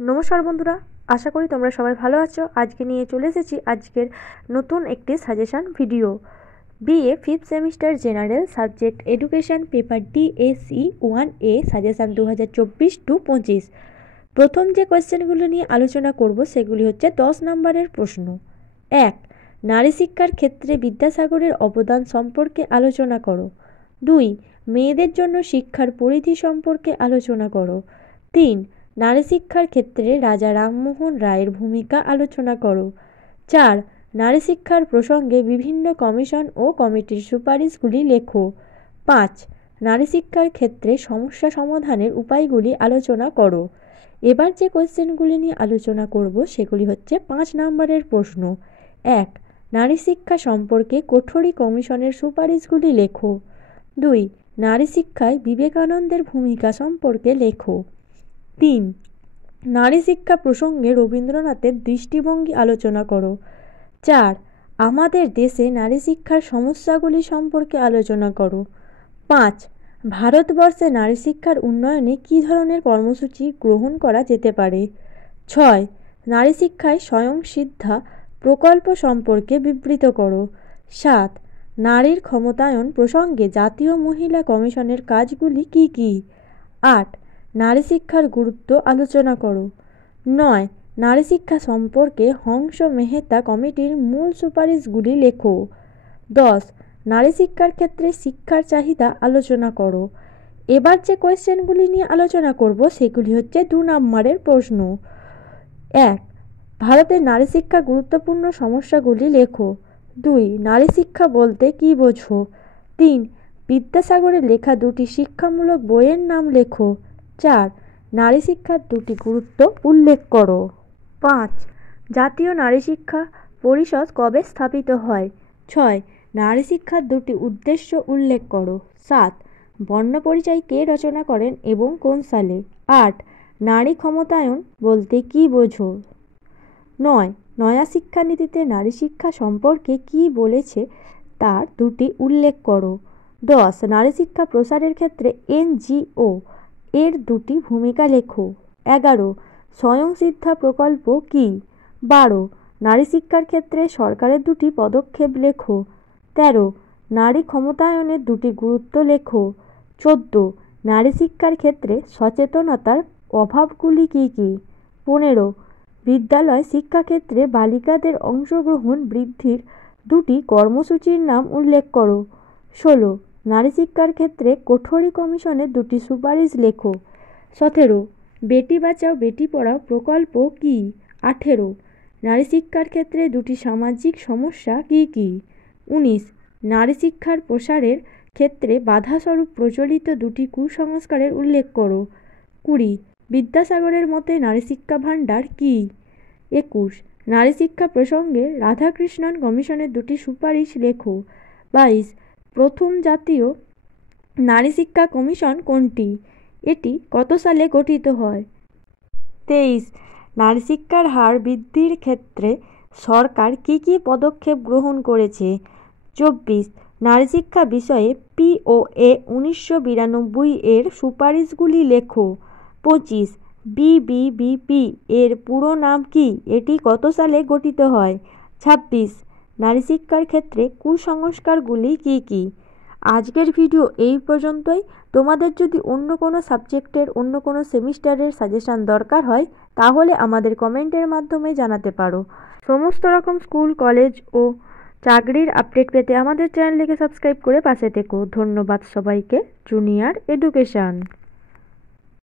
নমস্কার বন্ধুরা, আশা করি তোমরা সবাই ভালো আছো। আজকে নিয়ে চলে এসেছি আজকের নতুন একটি suggestion video. BA fifth semester general subject education paper DSE 1A suggestion 2024-25। প্রথম যে কোয়েশ্চেনগুলো নিয়ে আলোচনা করব সেগুলি হচ্ছে 10 নম্বরের প্রশ্ন। 1. নারী শিক্ষার ক্ষেত্রে বিদ্যাসাগরের অবদান সম্পর্কে আলোচনা করো। 2. মেয়েদের জন্য শিক্ষার পরিধি সম্পর্কে আলোচনা করো। 3. নারী শিক্ষার ক্ষেত্রে রাজা রামমোহন রায়ের ভূমিকা আলোচনা করো। 4. নারী শিক্ষার প্রসঙ্গে বিভিন্ন কমিশন ও কমিটির সুপারিশগুলি লেখো। 5. নারী শিক্ষার ক্ষেত্রে সমস্যা সমাধানের উপায়গুলি আলোচনা করো। এবার যে কোয়েশ্চেনগুলি নিয়ে আলোচনা করব সেগুলি হচ্ছে 5 নম্বরের প্রশ্ন। 1. নারী শিক্ষা সম্পর্কে কোঠরি কমিশনের সুপারিশগুলি লেখো। 2. নারী শিক্ষায় বিবেকানন্দের ভূমিকা সম্পর্কে লেখো। 3. নারী শিক্ষা প্রসঙ্গে রবীন্দ্রনাথের দৃষ্টিভঙ্গি আলোচনা করো। 4. আমাদের দেশে নারী শিক্ষার সমস্যাগুলি সম্পর্কে আলোচনা করো। 5. ভারতবর্ষে নারী শিক্ষার উন্নয়নে কী ধরনের কর্মসূচি গ্রহণ করা যেতে পারে। 6. নারী শিক্ষায় স্বয়ংসিদ্ধা প্রকল্প সম্পর্কে বিবৃত করো। 7. নারীর ক্ষমতায়ন প্রসঙ্গে জাতীয় মহিলা কমিশনের কাজগুলি কী কী। 8. নারী শিক্ষার গুরুত্ব আলোচনা করো। 9. নারী শিক্ষা সম্পর্কে হংস মেহতা কমিটির মূল সুপারিশগুলি লেখো। 10. নারী শিক্ষার ক্ষেত্রে শিক্ষার চাহিদা আলোচনা করো। এবার যে কোয়েশ্চেনগুলি নিয়ে আলোচনা করব সেগুলি হচ্ছে 2 নম্বরের প্রশ্ন। 1. ভারতের নারী শিক্ষা গুরুত্বপূর্ণ সমস্যাগুলি লেখো। 2. নারী শিক্ষা বলতে কী বোঝো। 3. বিদ্যাসাগরের লেখা দুটি শিক্ষামূলক বইয়ের নাম লেখো। 4. নারী শিক্ষার দুটি গুরুত্ব উল্লেখ করো। 5. জাতীয় নারী শিক্ষা পরিষদ কবে স্থাপিত হয়। 6. নারী শিক্ষার দুটি উদ্দেশ্য উল্লেখ করো। 7. বর্ণপরিচয় কে রচনা করেন এবং কোন সালে। 8. নারী ক্ষমতায়ন বলতে কী বোঝো। 9. নয়া শিক্ষানীতিতে নারী শিক্ষা সম্পর্কে কী বলেছে তার দুটি উল্লেখ করো। 10. নারী শিক্ষা প্রসারের ক্ষেত্রে এনজিও এর দুটি ভূমিকা লেখো। 11. স্বয়ংসিদ্ধা প্রকল্প কী। 12. নারী শিক্ষার ক্ষেত্রে সরকারের দুটি পদক্ষেপ লেখো। 13. নারী ক্ষমতায়নের দুটি গুরুত্ব লেখো। 14. নারী শিক্ষার ক্ষেত্রে সচেতনতার অভাবগুলি কী কী। 15. বিদ্যালয় শিক্ষাক্ষেত্রে বালিকাদের অংশগ্রহণ বৃদ্ধির দুটি কর্মসূচির নাম উল্লেখ করো। 16. নারী শিক্ষার ক্ষেত্রে কোঠরি কমিশনের দুটি সুপারিশ লেখো। 17. বেটি বাঁচাও বেটি পড়াও প্রকল্প কী। 18. নারী শিক্ষার ক্ষেত্রে দুটি সামাজিক সমস্যা কী কী। 19. নারী শিক্ষার প্রসারের ক্ষেত্রে বাধাস্বরূপ প্রচলিত দুটি কুসংস্কারের উল্লেখ করো। 20. বিদ্যাসাগরের মতে নারী শিক্ষা ভাণ্ডার কী। 21. নারী শিক্ষা প্রসঙ্গে রাধাকৃষ্ণন কমিশনের দুটি সুপারিশ লেখো। 22. প্রথম জাতীয় নারী শিক্ষা কমিশন কোনটি, এটি কত সালে গঠিত হয়। 23. নারী শিক্ষার হার বৃদ্ধির ক্ষেত্রে সরকার কী কী পদক্ষেপ গ্রহণ করেছে। 24. নারী শিক্ষা বিষয়ে পিওএ 1992 এর সুপারিশগুলি লেখো। 25. বিবিবিপি এর পুরো নাম কী, এটি কত সালে গঠিত হয়। 26. নারী শিক্ষার ক্ষেত্রে কুসংস্কারগুলি কী কী। আজকের ভিডিও এই পর্যন্তই। তোমাদের যদি অন্য কোনো সাবজেক্টের অন্য কোনো সেমিস্টারের সাজেশান দরকার হয় তাহলে আমাদের কমেন্টের মাধ্যমে জানাতে পারো। সমস্ত রকম স্কুল, কলেজ ও চাকরির আপডেট পেতে আমাদের চ্যানেলটিকে সাবস্ক্রাইব করে পাশে থেকো। ধন্যবাদ সবাইকে। Junior education.